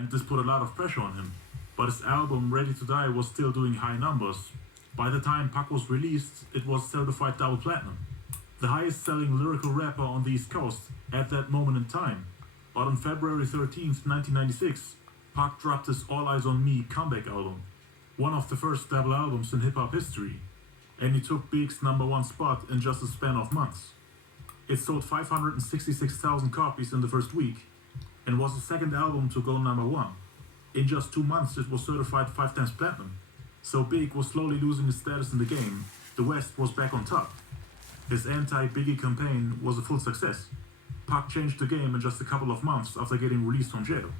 and this put a lot of pressure on him. But his album Ready to Die was still doing high numbers. By the time Pac was released, it was certified double platinum. The highest selling lyrical rapper on the East Coast at that moment in time. But on February 13th, 1996, Pac dropped his All Eyes on Me comeback album, one of the first double albums in hip-hop history, and he took Big's #1 spot in just a span of months. It sold 566,000 copies in the first week, and was the second album to go #1. In just 2 months it was certified 5 times platinum. So Big was slowly losing his status in the game. The West was back on top. His anti-Biggie campaign was a full success. Pac changed the game in just a couple of months after getting released from jail.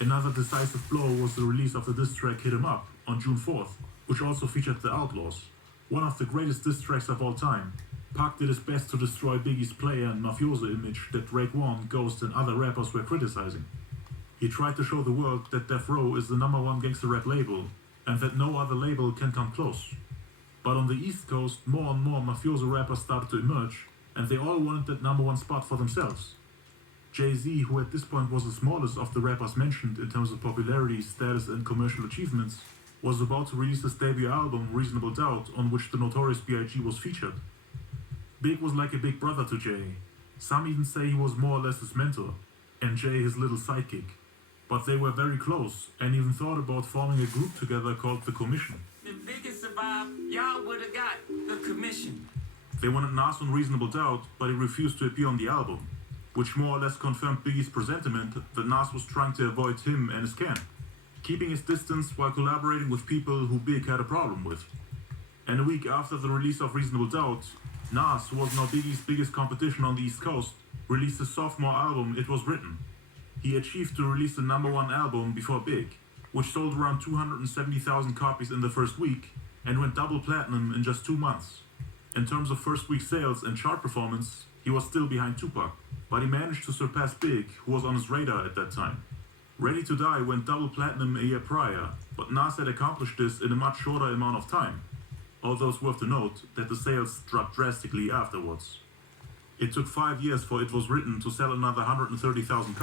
Another decisive blow was the release of the diss track Hit 'Em Up on June 4th, which also featured the Outlaws. One of the greatest diss tracks of all time. Pac did his best to destroy Biggie's player and mafioso image that Drake One, Ghost and other rappers were criticizing. He tried to show the world that Death Row is the #1 gangster rap label and that no other label can come close. But on the East Coast, more and more mafioso rappers started to emerge, and they all wanted that #1 spot for themselves. Jay-Z, who at this point was the smallest of the rappers mentioned in terms of popularity, status and commercial achievements, was about to release his debut album Reasonable Doubt, on which the Notorious B.I.G. was featured. Big was like a big brother to Jay. Some even say he was more or less his mentor, and Jay his little sidekick. But they were very close, and even thought about forming a group together called The Commission. If Big had survived, y'all would've got The Commission. They wanted Nas on Reasonable Doubt, but he refused to appear on the album, which more or less confirmed Biggie's presentiment that Nas was trying to avoid him and his camp, keeping his distance while collaborating with people who Big had a problem with. And a week after the release of Reasonable Doubt, Nas, who was now Biggie's biggest competition on the East Coast, released his sophomore album It Was Written. He achieved to release the #1 album before Big, which sold around 270,000 copies in the first week and went double platinum in just 2 months. In terms of first week sales and chart performance, he was still behind Tupac, but he managed to surpass Big, who was on his radar at that time. Ready to Die went double platinum a year prior, but Nas had accomplished this in a much shorter amount of time, although it's worth to note that the sales dropped drastically afterwards. It took 5 years for It Was Written to sell another 130,000 copies.